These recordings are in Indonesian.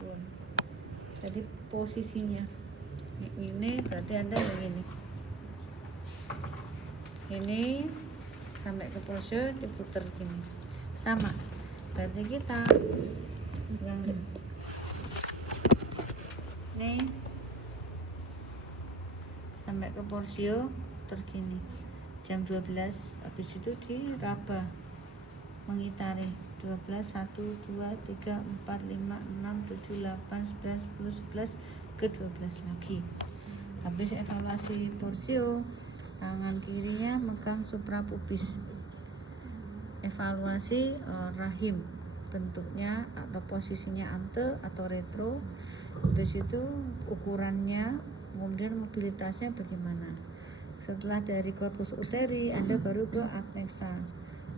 handphone. Jadi posisinya ini berarti Anda yang ini sampai ke pose diputer gini, sama berarti kita pegang ini sampai ke porsio terkini jam 12, habis itu diraba mengitari 12, 1, 2, 3, 4, 5, 6, 7, 8, 9, 10, 11 ke 12 lagi. Habis evaluasi porsio, tangan kirinya megang suprapubis, evaluasi rahim, bentuknya atau posisinya ante atau retro, habis itu ukurannya, kemudian mobilitasnya bagaimana. Setelah dari corpus uteri, Anda baru ke adnexa.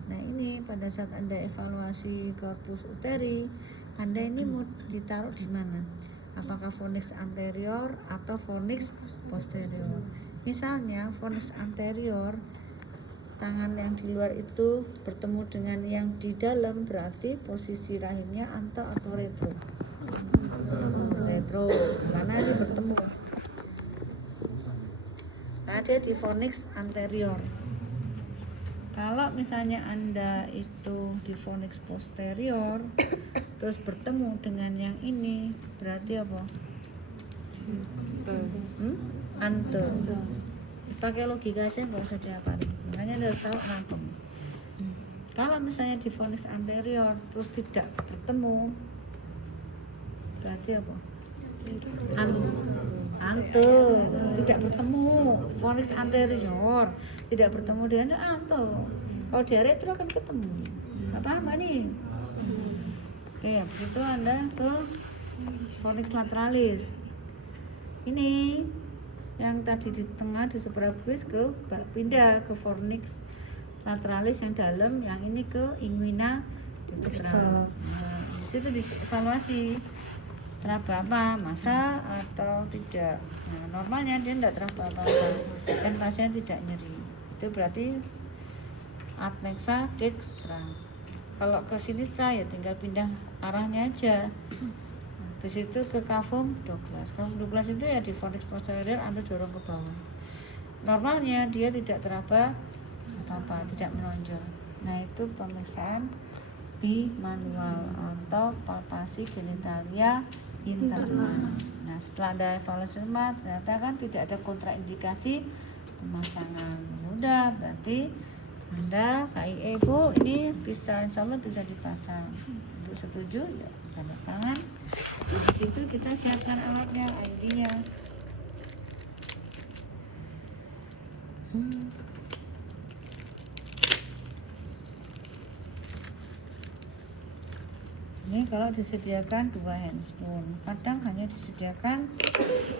Nah ini pada saat Anda evaluasi corpus uteri, Anda ini mau ditaruh di mana? Apakah fornix anterior atau fornix posterior? Misalnya fornix anterior, tangan yang di luar itu bertemu dengan yang di dalam, berarti posisi rahimnya ante atau retro? Retro, karena ini bertemu. Nah, dia di fornix anterior. Kalau misalnya Anda itu di fornix posterior terus bertemu dengan yang ini, berarti apa? Ante. Pakai logika aja, nggak usah dihafalin. Makanya Anda harus tahu rangkum. Kalau misalnya di fornix anterior terus tidak bertemu, berarti apa? Ante, tidak bertemu. Fornix anterior tidak bertemu dengan ante. Kalau di retro akan ketemu. Apa nih? Oke, begitu Anda ke fornix lateralis. Ini yang tadi di tengah di suprapubis pindah ke fornix lateralis yang dalam, yang ini ke inguina dextra. Nah, di situ dievaluasi teraba apa, masa atau tidak. Nah, normalnya dia tidak teraba apa-apa dan pasien tidak nyeri. Itu berarti adnexa dextra. Kalau ke sinistra ya tinggal pindah arahnya aja. Habis itu ke cavum Douglas. Cavum Douglas itu ya di fornix posterior, Anda dorong ke bawah. Normalnya dia tidak teraba apa-apa, tidak menonjol. Nah, itu pemeriksaan bimanual atau palpasi genitalia internal. Nah, setelah ada evaluasi ternyata kan tidak ada kontraindikasi pemasangan. Udah, berarti Anda KIE Bu, ini bisa, insya Allah bisa dipasang. Untuk setuju ya tanda tangan. Di situ kita siapkan alatnya, ID-nya. Ini kalau disediakan 2 handspoon, kadang hanya disediakan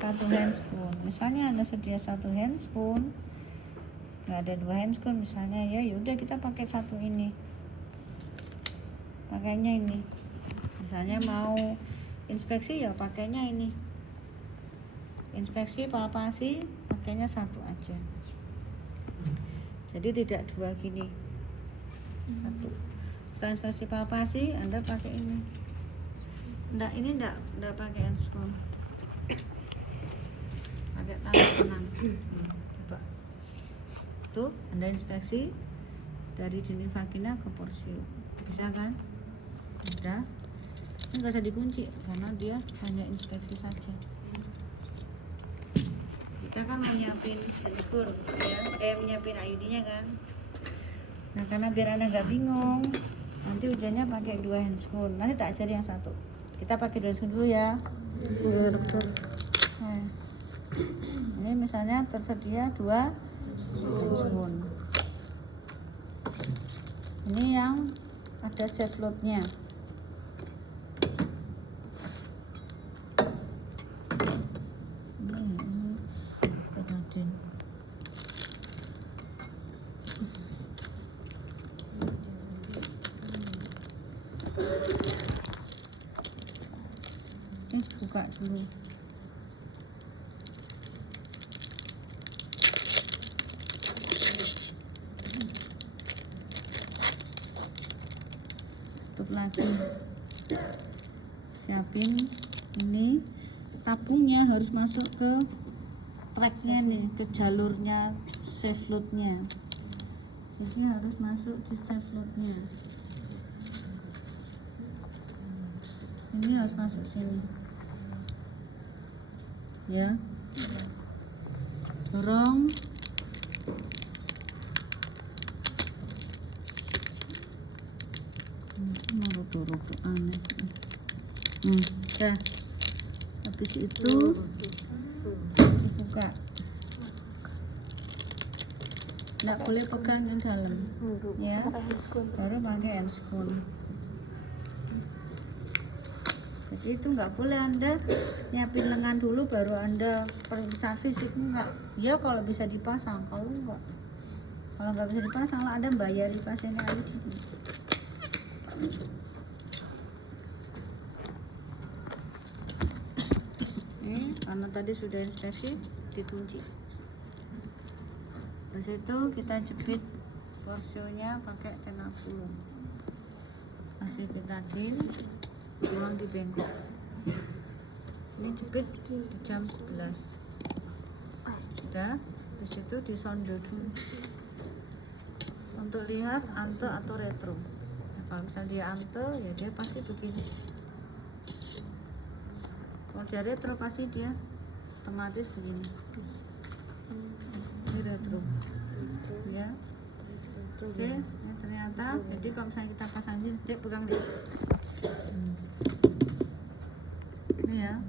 1 handspoon. Misalnya Anda sedia 1 handspoon, nggak ada 2 handspoon misalnya, ya yaudah kita pakai 1 ini, pakainya ini. Misalnya mau inspeksi ya pakainya ini, inspeksi palpasi pakainya 1 aja, jadi tidak 2 gini, 1. Setelah inspeksi palpasi Anda pakai ini. Enggak pakai handspoon, pakai tangan kanan. Coba tuh Anda inspeksi dari dini vagina ke porsio, bisa kan? Udah, ini nggak usah dikunci karena dia hanya inspeksi saja. Kita kan mau nyiapin handspoon ya, menyiapin IUD-nya kan. Nah, karena biar Anda nggak bingung, nanti ujiannya pakai 2 handspoon. Nanti tak ajari yang 1. Kita pakai 2 handspoon dulu ya. Nah, ini misalnya tersedia 2 handspoon. Ini yang ada safe load-nya. Buka dulu. Tutup lagi. siapin ini tabungnya harus masuk ke tracknya nih, ke jalurnya safe loadnya. Jadi harus masuk di safe loadnya. Ini harus masuk sini ya, dorong. Mau aneh. Dah. Habis itu dibuka. Nggak boleh pegang yang dalam, ya. Baru pakai handscoon. Jadi itu nggak boleh Anda nyiapin lengan dulu baru Anda periksa fisik, enggak. Ya kalau bisa dipasang, kalau nggak bisa dipasang lah Anda bayari pasiennya aja. Karena tadi sudah inspeksi, dikunci. Terus itu kita jepit porsionya pakai tenafulum. Masih ditancil, buang di bengkok. Ini jepit di jam 11. Udah, terus itu disondel dulu. Untuk lihat ante atau retro. Nah, kalau misalnya dia ante, ya dia pasti begini. Kalau dia retro pasti dia otomatis begini. Ini retro ya. Oke, ya ternyata jadi kalau misalnya kita pasang ini, Dek pegang Dek. Ini ya,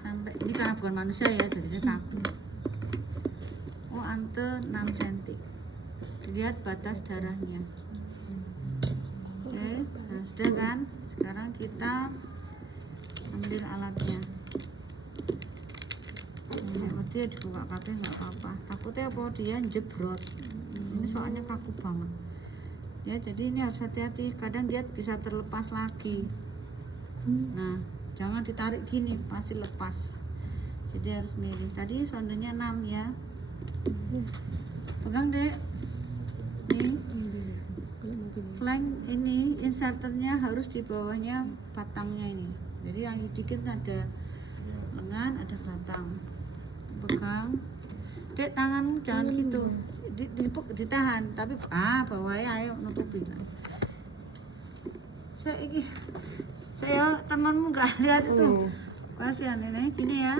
sampai ini karena bukan manusia ya, jadi dia takut. Oh, ante 6 cm. Lihat batas darahnya. Oke, nah sudah kan. Sekarang kita ambil alatnya. Dia dibuka kabeh nggak apa-apa. Takutnya apa dia jebrot. Ini soalnya kaku banget. Ya jadi ini harus hati-hati. Kadang dia bisa terlepas lagi. Nah jangan ditarik gini, pasti lepas. Jadi harus miring. Tadi sondenya 6 ya. Pegang Dek. Nih. Flank ini inserternya harus di bawahnya batangnya ini. Jadi yang dikit ada lengan, ada batang. Pegang. Dek tanganmu jangan gitu. Ditahan, tapi bawahnya ayo nutupin. Saya temanmu nggak lihat itu. Kasihan ini gini ya.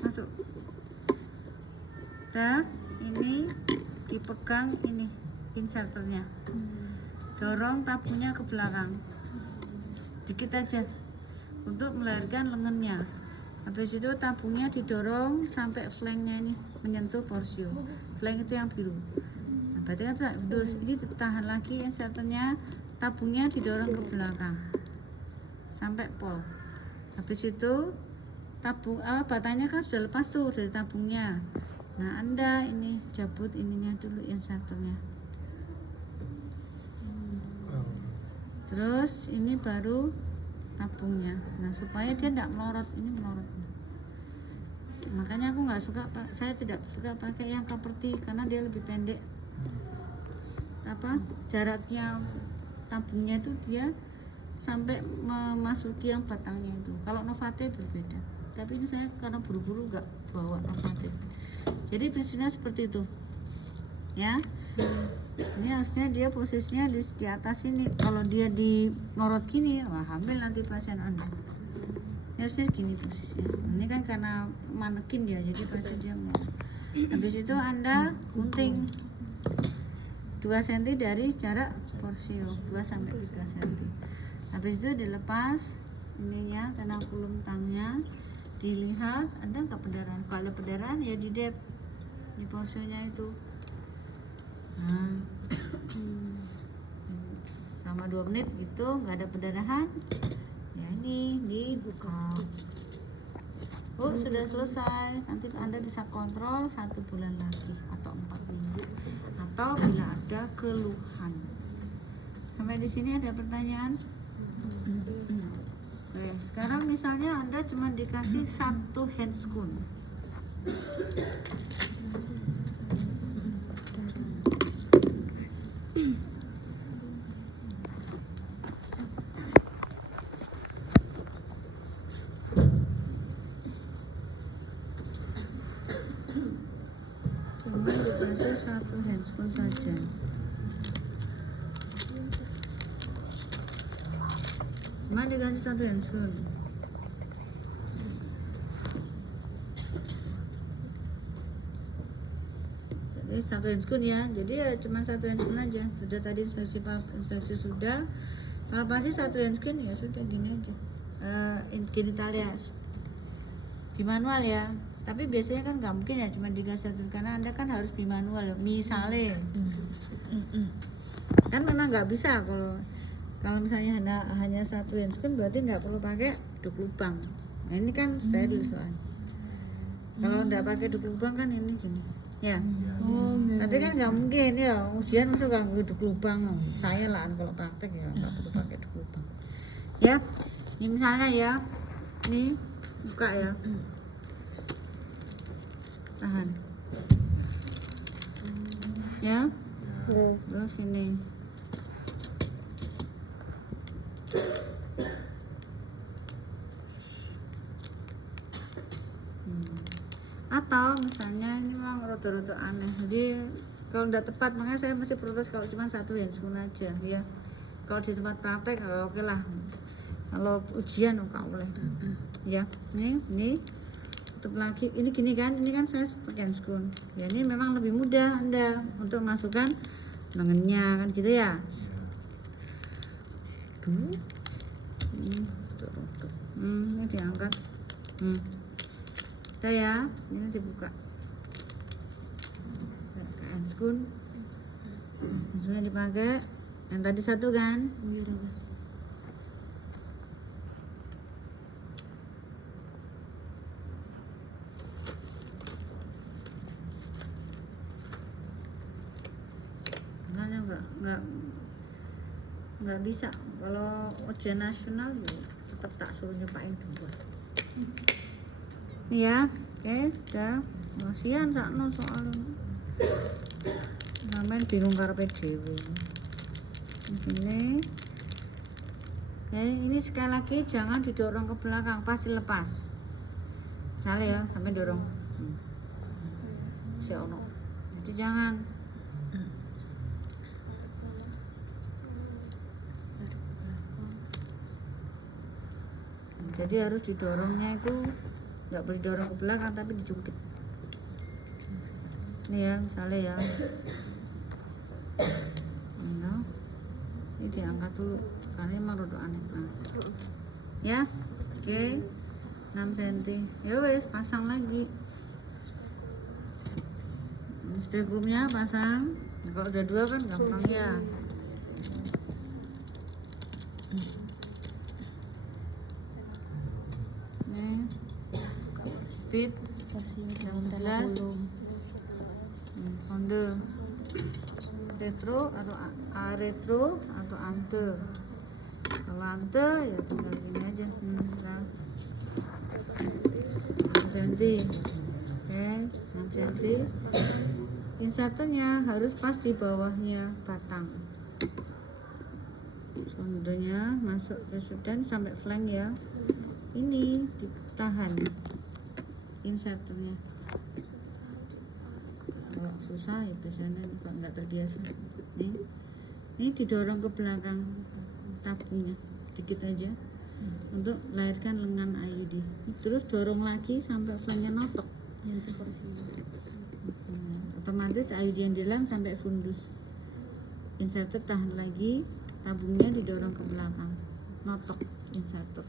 Masuk. Udah, ini dipegang ini inserternya. Dorong tabungnya ke belakang dikit aja untuk melahirkan lengannya. Habis itu tabungnya didorong sampai flanknya ini menyentuh porsio. Flank itu yang biru. Nah, berarti kan ini ditahan lagi inserternya, tabungnya didorong ke belakang sampai pol. Habis itu batangnya kan sudah lepas tuh dari tabungnya. Nah Anda ini cabut ininya dulu inserternya. Terus ini baru tabungnya. Nah supaya dia tidak melorot, ini melorot. Makanya aku nggak suka, saya tidak suka pakai yang Kaperti karena dia lebih pendek. Jaraknya tabungnya itu dia sampai memasuki yang batangnya itu. Kalau Novate berbeda. Tapi ini saya karena buru-buru nggak bawa Novate. Jadi prinsipnya seperti itu, ya. Ini harusnya dia posisinya di atas ini. Kalau dia di melorot gini, wah hamil nanti pasien Anda. Harusnya gini posisinya. Ini kan karena manekin dia, jadi pasti dia mau. Habis itu Anda gunting 2 cm dari jarak porsio, 2 sampai 3 cm. Habis itu dilepas ininya, tenafulum tangnya, dilihat ada nggak perdarahan. Kalau ada perdarahan ya didep di porsionya itu. Nah, sama 2 menit gitu nggak ada perdarahan, ya ini dibuka. Oh sudah selesai. Nanti Anda bisa kontrol 1 bulan lagi atau 4 minggu atau bila ada keluhan. Sampai di sini ada pertanyaan? Oke, sekarang misalnya Anda cuma dikasih 1 handscoon. satu handphone saja. Cuma dikasih satu handphone. Jadi satu handphone ya. Jadi ya cuma satu handphone aja. Sudah tadi instruksi sudah. Kalau pasti satu handphone ya sudah gini aja. Gini alias di manual ya. Tapi biasanya kan nggak mungkin ya cuma dikasih satu, karena Anda kan harus di manual misalnya. Kan memang nggak bisa kalau misalnya hanya satu handphone berarti nggak perlu pakai duk lubang. Nah, ini kan steril soalnya. Kalau nggak pakai duk lubang kan ini gini ya. Tapi kan nggak mungkin ya ujian masuk nggak duk lubang. Saya lah kalau praktek ya nggak perlu pakai duk lubang ya. Ini misalnya ya, ini buka ya, tahan ya, terus ini atau misalnya ini memang rada-rada aneh, jadi kalau udah tepat makanya saya mesti protes kalau cuma satu handphone aja ya. Kalau di tempat praktek oke lah, kalau ujian nggak boleh ya. Ini tutup lagi, ini gini kan, ini kan saya pakai handphone ya. Ini memang lebih mudah Anda untuk masukkan lengannya kan gitu ya. Ini diangkat, udah ya, ini dibuka handphone, handphone dipakai. Yang tadi satu kan, nggak bisa. Kalau ujian nasional tetap tak suruh nyobain dua ya. Oke, udah kasihan sakno soalnya sampean bingung karepe dhewe. Ini oke, ini sekali lagi jangan didorong ke belakang, pasti lepas. Salah ya, sampai dorong si ono, jadi jangan. Jadi harus didorongnya itu nggak boleh dorong ke belakang tapi dijungkit. Ini ya misalnya ya, nah, ini diangkat dulu karena ini rada aneh. Nah, ya oke, 6 cm ya wes, pasang lagi. Ini spekulumnya pasang. Nah, kalau udah dua kan gampang ya. Speed 11 Honda retro atau retro atau ante. Kalau ante ya tinggal gini aja. Nah, 6 cm oke, 6 cm. Inserternya harus pas di bawahnya batang. Sondanya masuk ke sudan sampai flank ya. Ini ditahan inserternya. Kalau susah ya biasanya kalau nggak terbiasa. Ini didorong ke belakang tabungnya sedikit aja untuk melahirkan lengan IUD. Terus dorong lagi sampai flanknya notok. Otomatis IUD yang di dalam sampai fundus. Inserter tahan lagi, tabungnya didorong ke belakang, notok inserter.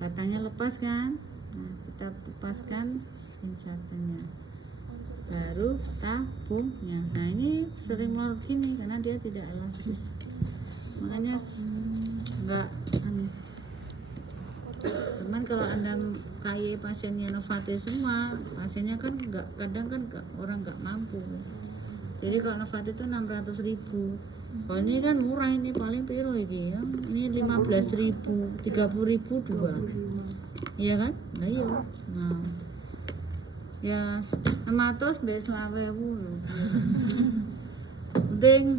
Batangnya lepas kan? Nah, kita lepaskan inserternya, baru tabungnya. Nah, ini sering melorot gini karena dia tidak elastis, makanya enggak aneh. Cuman kalau Anda kayak pasiennya Novartis semua, pasiennya kan enggak, kadang kan orang enggak mampu. Jadi kalau Novartis itu 600.000. Kalau ini kan murah, ini paling piro ini ya. Ini 15.000, 30.000 dua. Iya kan? Nah iya. Nah, ya 100 mbek 20.000. Penting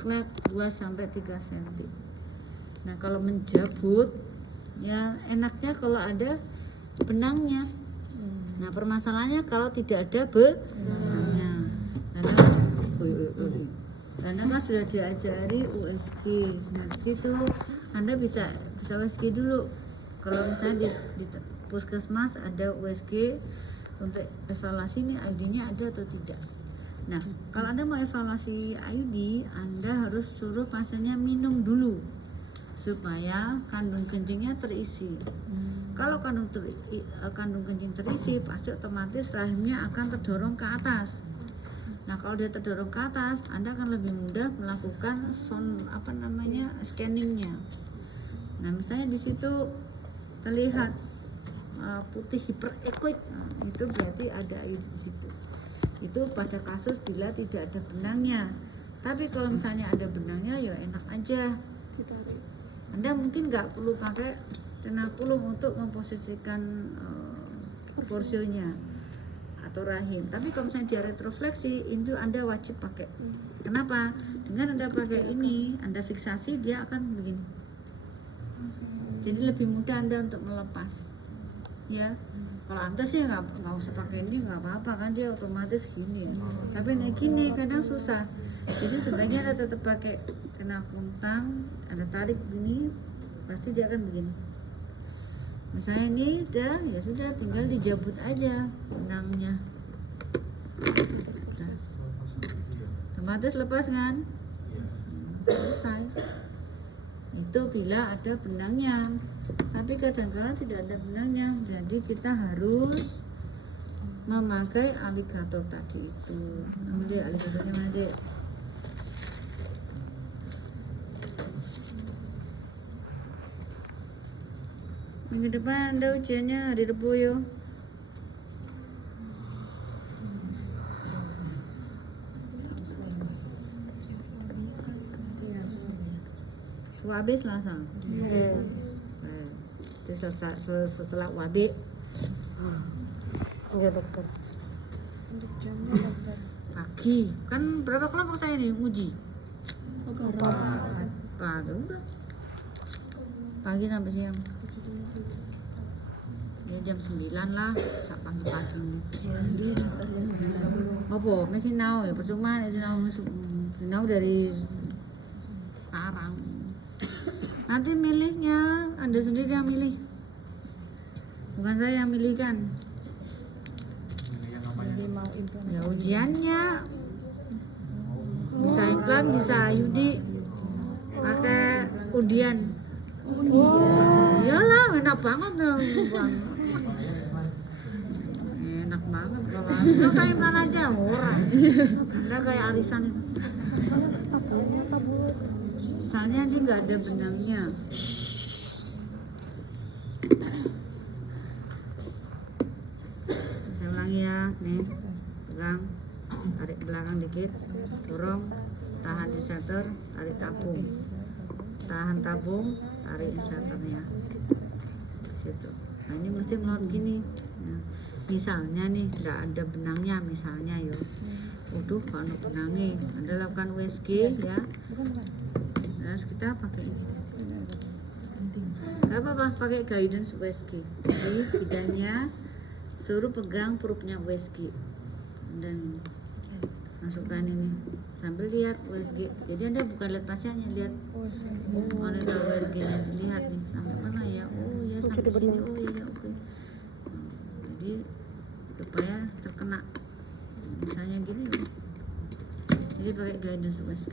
klep 2 sampai 3 cm. Nah, kalau menjabut ya enaknya kalau ada benangnya. Nah, permasalahannya kalau tidak ada benangnya. Karena karena kan sudah diajari USG. Nah di situ Anda bisa USG dulu. Kalau misalnya di puskesmas ada USG untuk evaluasi ini IUD-nya ada atau tidak. Nah kalau Anda mau evaluasi IUD, Anda harus suruh pasiennya minum dulu supaya kandung kencingnya terisi. Kalau kandung kencing terisi, pasti otomatis rahimnya akan terdorong ke atas. Nah kalau dia terdorong ke atas, Anda akan lebih mudah melakukan scanningnya. Nah misalnya di situ terlihat putih hiperekoik, itu berarti ada IUD di situ. Itu pada kasus bila tidak ada benangnya. Tapi kalau misalnya ada benangnya, ya enak aja. Anda mungkin nggak perlu pakai tenakulum untuk memposisikan porsionya atau rahim. Tapi kalau misalnya dia retrofleksi, itu Anda wajib pakai. Kenapa? Dengan Anda pakai ini, Anda fiksasi, dia akan begini. Jadi lebih mudah Anda untuk melepas. Ya, kalau Anda sih nggak usah pakai ini, nggak apa-apa kan, dia otomatis gini ya. Tapi naik gini kadang susah. Jadi sebaiknya Anda tetap pakai kena kuntang, Anda tarik gini, pasti dia akan begini. Misalnya ini udah, ya sudah, tinggal dijabut aja benangnya. Nah, otomatis lepas kan? Selesai. Itu bila ada benangnya. Tapi kadang-kadang tidak ada benangnya, jadi kita harus memakai aligator tadi itu. Ambil aligatornya mana dek? Minggu depan ada ujiannya hari Rebo yo. Habis Selasa. Setelah UAB. Iya dokter. Untuk jamnya dokter. Pagi. Kan berapa kelompok saya nih uji? Empat. Udah. Pagi sampai siang. Ya jam 9 lah, sak pagi-pagi. Apa? Mesin nau ya, percuma mesin nau dari sekarang. Nanti milihnya Anda sendiri yang milih, bukan saya yang milih kan. Jadi mau implan. Ya ujiannya bisa implan, bisa IUD, pakai undian. Iyalah, enak banget dong, Bang. Enak banget kalau saya implan aja orang. Anda kayak arisan itu. Hasilnya apa bu? Misalnya dia nggak ada benangnya. Saya ulangi ya, nih, pegang, tarik ke belakang dikit, dorong, tahan di center, tarik tabung, tahan tabung, tarik inserternya di situ. Nah ini mesti melorot gini. Nah, misalnya nih nggak ada benangnya, misalnya yo, udah kalau benangnya, Anda lakukan USG ya. Terus kita pakai ini. Gak apa-apa, pakai guidance USG. Jadi bidannya suruh pegang perutnya USG dan masukkan ini sambil lihat USG. Jadi Anda bukan lihat pasiennya, lihat monitor USG-nya, dilihat nih sampai mana ya. Oh ya sampai sini. Oh iya oke. Jadi supaya terkena misalnya gini. Jadi pakai guidance USG.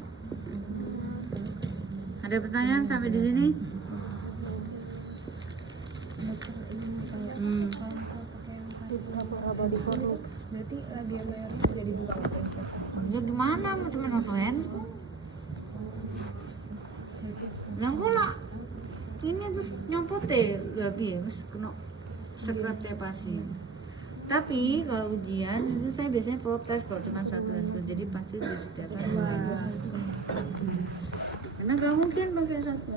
Ada pertanyaan sampai di sini? Berarti labial mayarnya tidak dibuka untuk inspeksi. Ya gimana cuma notoen? Yang pula ini terus nyopot labi ya, terus kena sekretnya pasien. Tapi kalau ujian itu saya biasanya protes kalau cuma satu handphone, jadi pasti disediakan dua. Karena nggak mungkin pakai satu.